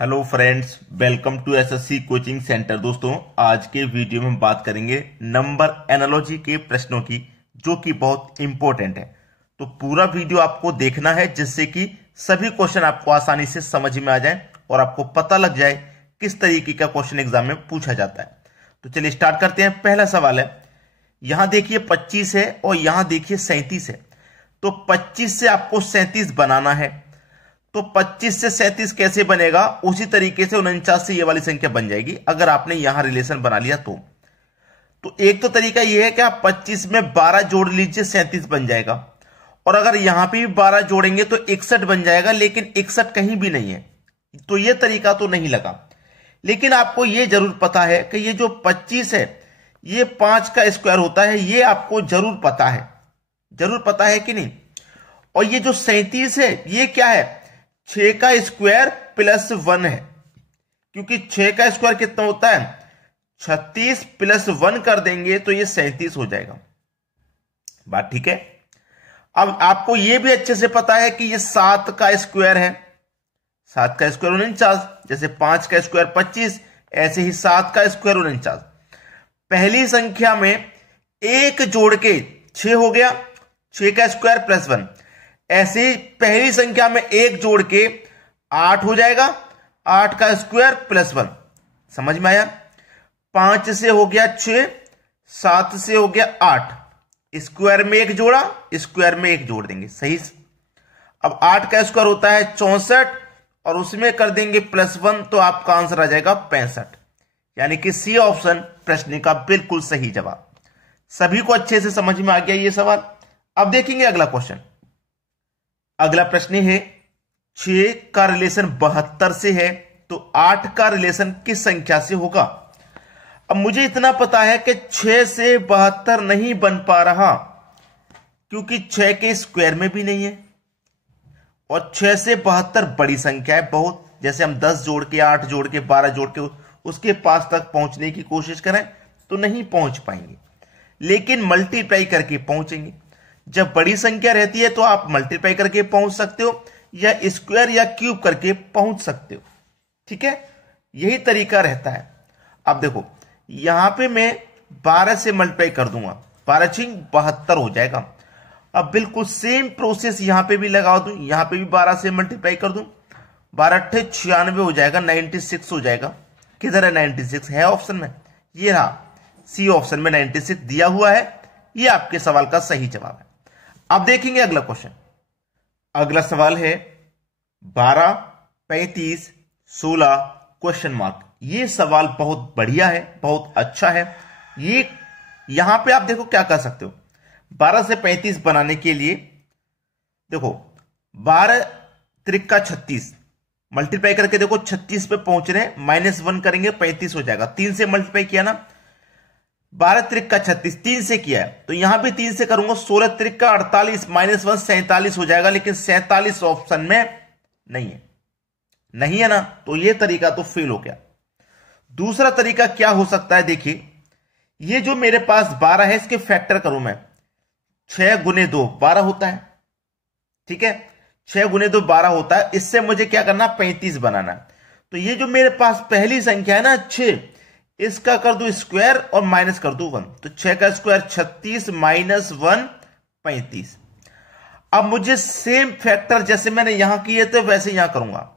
Hello friends, welcome to SSC coaching centre. दोस्तों, आज के वीडियो में हम बात करेंगे नंबर एनालॉजी के प्रश्नों की, जो कि बहुत इंपॉर्टेंट है। तो पूरा वीडियो आपको देखना है, जिससे कि सभी क्वेश्चन आपको आसानी से समझ में आ जाए और आपको पता लग जाए किस तरीके का क्वेश्चन एग्जाम में पूछा जाता है। तो चलिए स्टार्ट करते हैं। पहला सवाल है, यहां देखिए 25 है और यहां देखिए 37 है। तो 25 से आपको 37 बनाना है। तो 25 से 37 कैसे बनेगा? उसी तरीके से 49 से ये वाली संख्या बन जाएगी, अगर आपने यहां रिलेशन बना लिया तो एक तो तरीका ये है कि आप 25 में 12 जोड़ लीजिए, 37 बन जाएगा। और अगर यहां पे भी 12 जोड़ेंगे तो 61 बन जाएगा, लेकिन 61 कहीं भी नहीं है, तो ये तरीका तो नहीं लगा। लेकिन आपको ये जरूर पता है कि ये जो 25 है ये 5 का स्क्वायर होता है, ये आपको जरूर पता है। जरूर पता है कि नहीं? और ये जो 37 है ये क्या है? 6 का स्क्वायर प्लस 1 है, क्योंकि 6 का स्क्वायर कितना होता है? 36 प्लस 1 कर देंगे तो ये 37 हो जाएगा। बात ठीक है? अब आपको यह भी अच्छे से पता है कि ये 7 का स्क्वायर है। 7 का स्क्वायर 49, जैसे 5 का स्क्वायर 25, ऐसे ही 7 का स्क्वायर 49। पहली संख्या में एक जोड़ के 6 हो गया, 6 का स्क्वायर प्लस 1। ऐसे ही पहली संख्या में एक जोड़ के 8 हो जाएगा, 8 का स्क्वायर प्लस 1। समझ में आया? 5 से हो गया 6, 7 से हो गया 8, स्क्वायर में एक जोड़ा, स्क्वायर में एक जोड़ देंगे। सही। अब 8 का स्क्वायर होता है 64 और उसमें कर देंगे प्लस 1, तो आपका आंसर आ जाएगा 65। यानी कि सी ऑप्शन प्रश्न का बिल्कुल सही जवाब। सभी को अच्छे से समझ में आ गया ये सवाल। अब देखेंगे अगला क्वेश्चन। अगला प्रश्न है, 6 का रिलेशन 72 से है, तो 8 का रिलेशन किस संख्या से होगा? अब मुझे इतना पता है कि 6 से 72 नहीं बन पा रहा, क्योंकि 6 के स्क्वायर में भी नहीं है, और 6 से 72 बड़ी संख्या है बहुत। जैसे हम 10 जोड़ के, 8 जोड़ के, 12 जोड़ के उसके पास तक पहुंचने की कोशिश करें तो नहीं पहुंच पाएंगे, लेकिन मल्टीप्लाई करके पहुंचेंगे। जब बड़ी संख्या रहती है तो आप मल्टीप्लाई करके पहुंच सकते हो, या स्क्वायर या क्यूब करके पहुंच सकते हो। ठीक है, यही तरीका रहता है। अब देखो, यहां पे मैं 12 से मल्टीप्लाई कर दूंगा, 12 छिंग 72 हो जाएगा। अब बिल्कुल सेम प्रोसेस यहां पे भी लगा दूं, यहां पे भी 12 से मल्टीप्लाई कर दूं, 12 अट्ठे 96 हो जाएगा, 96 हो जाएगा। किधर है 96? है ऑप्शन में, ये रहा, सी ऑप्शन में 96 दिया हुआ है। ये आपके सवाल का सही जवाब है। अब देखेंगे अगला क्वेश्चन। अगला सवाल है 12, 35, 16 क्वेश्चन मार्क। ये सवाल बहुत बढ़िया है, बहुत अच्छा है। ये यहां पे आप देखो क्या कर सकते हो। 12 से 35 बनाने के लिए देखो, 12 त्रिका 36, मल्टीप्लाई करके देखो 36 पे पहुंच रहे हैं, -1 करेंगे 35 हो जाएगा। 3 से मल्टीप्लाई किया ना, 12 त्रिका 36, 3 से किया है तो यहां भी 3 से करूंगा, 16 त्रिका 48, -1 47 हो जाएगा। लेकिन 47 ऑप्शन में नहीं है, नहीं है ना, तो यह तरीका तो फेल हो गया। दूसरा तरीका क्या हो सकता है? देखिए, ये जो मेरे पास 12 है, इसके फैक्टर करूं मैं, 6 गुने 2 12 होता है। ठीक है, 6 गुने 2 12 होता है। इससे मुझे क्या करना? 35 बनाना है। तो ये जो मेरे पास पहली संख्या है ना 6, इसका कर दो स्क्वायर और माइनस कर दो 1, तो 6 का स्क्वायर 36 -1 35। अब मुझे सेम फैक्टर जैसे मैंने यहां किए थे वैसे यहां करूंगा।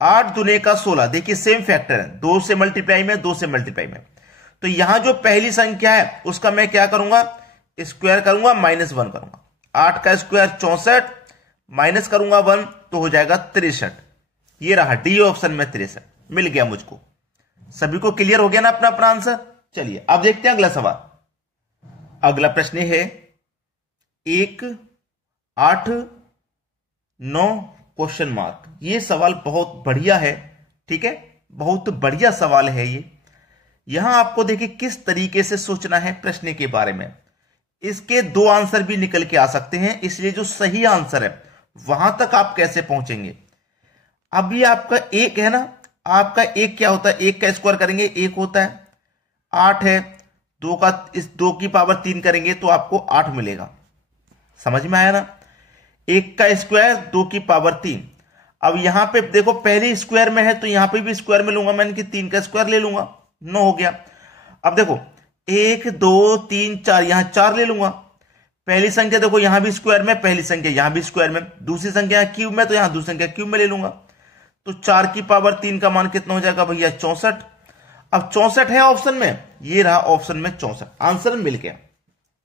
8 दुने का 16, देखिए सेम फैक्टर है, 2 से मल्टीप्लाई में, 2 से मल्टीप्लाई में। तो यहां जो पहली संख्या है उसका मैं क्या करूंगा? स्क्वायर करूंगा, -1 करूंगा। 8 का स्क्वायर 64, माइनस करूंगा 1, तो हो जाएगा 63। ये रहा डी ऑप्शन में 63 मिल गया मुझको। सभी को क्लियर हो गया ना अपना अपना आंसर? चलिए अब देखते हैं अगला सवाल। अगला प्रश्न है 1, 8, 9 क्वेश्चन मार्क। ये सवाल बहुत बढ़िया है। ठीक है, बहुत बढ़िया सवाल है ये। यहां आपको देखिए किस तरीके से सोचना है प्रश्न के बारे में। इसके 2 आंसर भी निकल के आ सकते हैं, इसलिए जो सही आंसर है वहां तक आप कैसे पहुंचेंगे। अब ये आपका 1 है ना, आपका 1 क्या होता है? 1 का स्क्वायर करेंगे 1 होता है। 8 है, 2 का इस 2 की पावर 3 करेंगे तो आपको 8 मिलेगा। समझ में आया ना? 1 का स्क्वायर 2 की पावर 3। अब यहां पे देखो पहले स्क्वायर में है तो यहां पे भी स्क्वायर में लूंगा, मैंने कि 3 का स्क्वायर ले लूंगा, 9 हो गया। अब देखो 1 2 3 4, यहां 4 ले लूंगा। पहली संख्या देखो यहां भी स्क्वायर में, पहली संख्या यहां भी स्क्वायर में, दूसरी संख्या क्यूब में, तो यहां दूसरी संख्या क्यूब में ले लूंगा। तो 4 की पावर 3 का मान कितना हो जाएगा भैया 64। अब 64 है ऑप्शन में, ये रहा ऑप्शन में 64, आंसर मिल गया।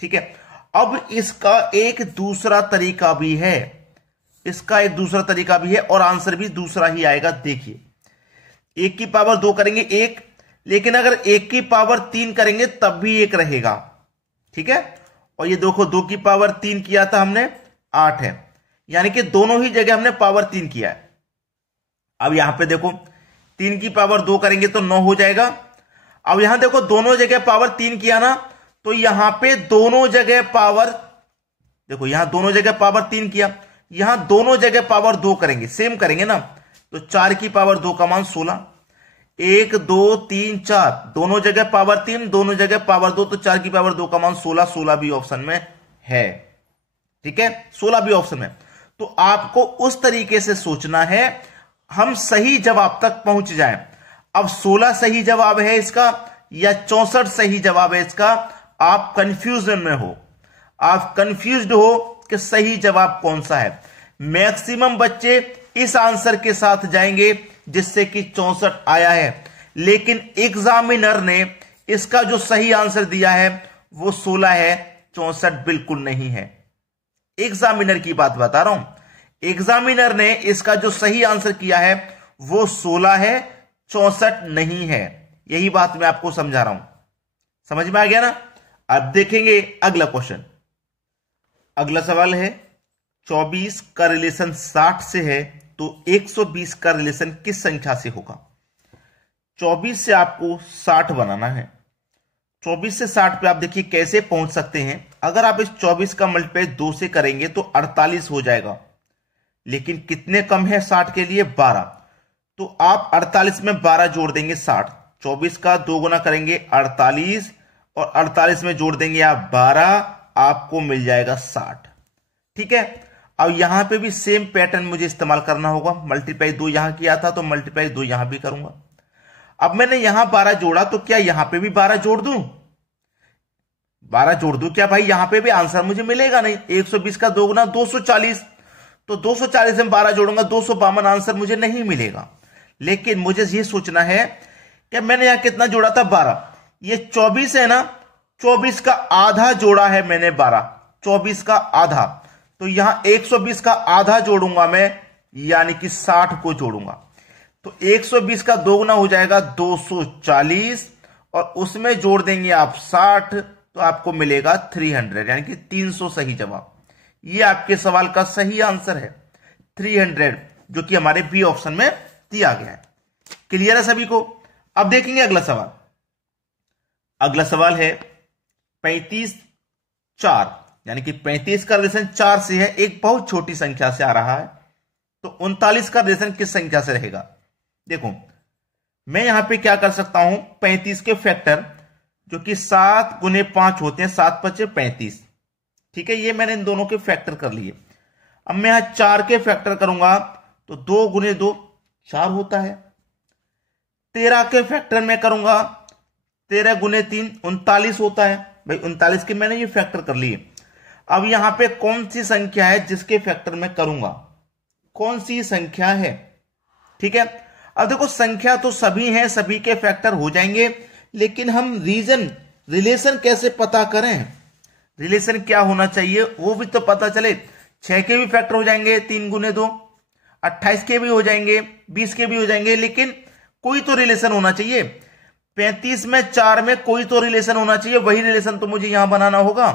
ठीक है, अब इसका एक दूसरा तरीका भी है, इसका एक दूसरा तरीका भी है और आंसर भी दूसरा ही आएगा। देखिए 1 की पावर 2 करेंगे 1, लेकिन अगर 1 की पावर 3 करेंगे तब भी 1 रहेगा। ठीक है, और ये देखो 2 की पावर 3 किया था हमने, 8 है, यानी कि दोनों ही जगह हमने पावर 3 किया है। अब यहां पे देखो 3 की पावर 2 करेंगे तो 9 हो जाएगा। अब यहां देखो दोनों जगह पावर 3 किया ना, तो यहां पे दोनों जगह पावर, देखो यहां दोनों जगह पावर 3 किया, यहां दोनों जगह पावर 2 करेंगे, सेम करेंगे ना, तो 4 की पावर 2 का मान 16। 1 2 3 4, दोनों जगह पावर 3, दोनों जगह पावर 2, तो 4 की पावर 2 का मान 16, 16 भी ऑप्शन में है। ठीक है, 16 भी ऑप्शन में। तो आपको उस तरीके से सोचना है हम सही जवाब तक पहुंच जाएं। अब 16 सही जवाब है इसका या 64 सही जवाब है इसका, आप कंफ्यूजन में हो, आप कंफ्यूज्ड हो कि सही जवाब कौन सा है। मैक्सिमम बच्चे इस आंसर के साथ जाएंगे जिससे कि 64 आया है, लेकिन एग्जामिनर ने इसका जो सही आंसर दिया है वो 16 है, 64 बिल्कुल नहीं है। एग्जामिनर की बात बता रहा हूं, एग्जामिनर ने इसका जो सही आंसर किया है वो 16 है, 64 नहीं है। यही बात मैं आपको समझा रहा हूं, समझ में आ गया ना। अब देखेंगे अगला क्वेश्चन। अगला सवाल है 24 का रिलेशन 60 से है तो 120 का रिलेशन किस संख्या से होगा। 24 से आपको 60 बनाना है। 24 से 60 पे आप देखिए कैसे पहुंच सकते हैं। अगर आप इस 24 का मल्टीप्लाई 2 से करेंगे तो 48 हो जाएगा, लेकिन कितने कम है 60 के लिए, 12। तो आप 48 में 12 जोड़ देंगे 60, 24 का 2 गुना करेंगे 48 और 48 में जोड़ देंगे आप 12, आपको मिल जाएगा 60। ठीक है, अब यहां पे भी सेम पैटर्न मुझे इस्तेमाल करना होगा। मल्टीप्लाई 2 यहां किया था तो मल्टीप्लाई 2 यहां भी करूंगा। अब मैंने यहां 12 जोड़ा तो क्या यहां पे भी 12 जोड़ दूं, 12 जोड़ दूं क्या भाई, यहां पे भी आंसर मुझे मिलेगा नहीं। 120 का 2 गुना 240, तो 240 में 12 जोड़ूंगा 252, आंसर मुझे नहीं मिलेगा। लेकिन मुझे यह सोचना है कि मैंने यहां कितना जोड़ा था 12, ये 24 है ना, 24 का आधा जोड़ा है मैंने 12, 24 का आधा, तो यहां 120 का आधा जोड़ूंगा मैं, यानी कि 60 को जोड़ूंगा। तो 120 का 2 गुना हो जाएगा 240 और उसमें जोड़ देंगे आप 60, तो आपको मिलेगा 300, यानी कि 300 सही जवाब। ये आपके सवाल का सही आंसर है 300, जो कि हमारे बी ऑप्शन में दिया गया है। क्लियर है सभी को। अब देखेंगे अगला सवाल। अगला सवाल है 35 4, यानी कि 35 का रिलेशन 4 से है, एक बहुत छोटी संख्या से आ रहा है, तो 39 का रिलेशन किस संख्या से रहेगा। देखो मैं यहां पे क्या कर सकता हूं, 35 के फैक्टर जो कि 7 गुने 5 होते हैं, 7 5 35। ठीक है, ये मैंने इन दोनों के फैक्टर कर लिए। अब मैं यहां 4 के फैक्टर करूंगा तो 2 गुने 2 4 होता है। 13 के फैक्टर में करूंगा, 13 गुने 3 39 होता है। भाई 39 के मैंने ये फैक्टर कर लिए। अब यहां पे कौन सी संख्या है जिसके फैक्टर में करूंगा, कौन सी संख्या है। ठीक है, अब देखो संख्या तो सभी हैं, सभी के फैक्टर हो जाएंगे, लेकिन हम रिलेशन कैसे पता करें, रिलेशन क्या होना चाहिए वो भी तो पता चले। 6 के भी फैक्टर हो जाएंगे 3 गुने 2, 28 के भी हो जाएंगे, 20 के भी हो जाएंगे, लेकिन कोई तो रिलेशन होना चाहिए। 35 में 4 में कोई तो रिलेशन होना चाहिए, वही रिलेशन तो मुझे यहां बनाना होगा।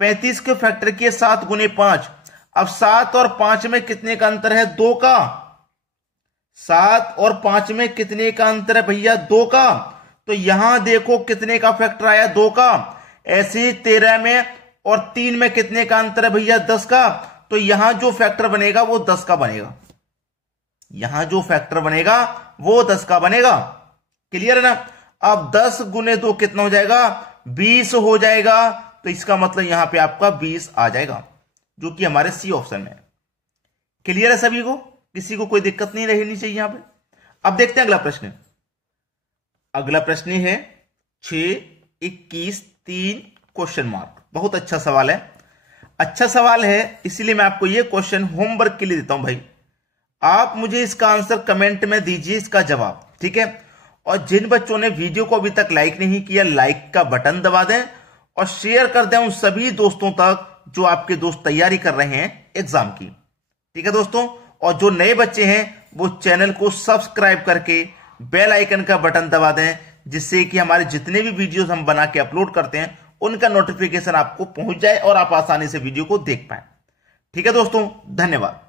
35 के फैक्टर किए 7 गुने 5। अब 7 और 5 में कितने का अंतर है, 2 का। 7 और 5 में कितने का अंतर है भैया, 2 का। तो यहां देखो कितने का फैक्टर आया, 2 का। ऐसे ही 13 में और 3 में कितने का अंतर है भैया, 10 का। तो यहां जो फैक्टर बनेगा वो 10 का बनेगा, यहां जो फैक्टर बनेगा वो 10 का बनेगा। क्लियर है ना। अब 10 गुने 2 कितना हो जाएगा, 20 हो जाएगा। तो इसका मतलब यहां पे आपका 20 आ जाएगा, जो कि हमारे सी ऑप्शन में है। क्लियर है सभी को। किसी को कोई दिक्कत नहीं रहनी चाहिए यहां पे। अब देखते हैं अगला प्रश्न। अगला प्रश्न है 6, 21, 3 क्वेश्चन मार्क। बहुत अच्छा सवाल है, अच्छा सवाल है, इसीलिए मैं आपको यह क्वेश्चन होमवर्क के लिए देता हूं भाई। आप मुझे इसका आंसर कमेंट में दीजिए, इसका जवाब, ठीक है। और जिन बच्चों ने वीडियो को अभी तक लाइक नहीं किया, लाइक का बटन दबा दें और शेयर कर दें उन सभी दोस्तों तक जो आपके दोस्त तैयारी कर रहे हैं एग्जाम की, ठीक है दोस्तों। और जो नए बच्चे हैं वो चैनल को सब्सक्राइब करके बेल आइकन का बटन दबा दें, जिससे कि हमारे जितने भी वीडियोस हम बना के अपलोड करते हैं उनका नोटिफिकेशन आपको पहुंच जाए और आप आसानी से वीडियो को देख पाए। ठीक है दोस्तों, धन्यवाद।